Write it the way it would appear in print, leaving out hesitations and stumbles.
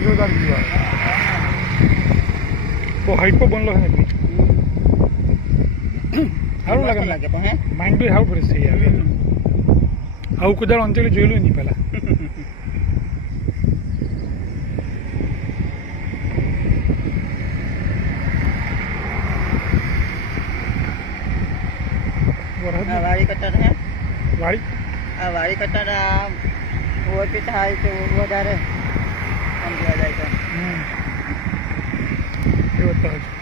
જોરદાર વ્યૂ આવે બહુ હાઈટ પર બનલો છે ને સારું લાગે પણ હે માઇન્ડ બી સારું ફ્રેશ થઈ જાય આવું કુદાળ અંચલી જોયેલું નહીં પહેલાં વાડી કટ્ટા હે વાડી આ વાડી કટ્ટા ઓવરપીટ થાય તો વધારે આમ જોવા જાય તો એ બતાવે છે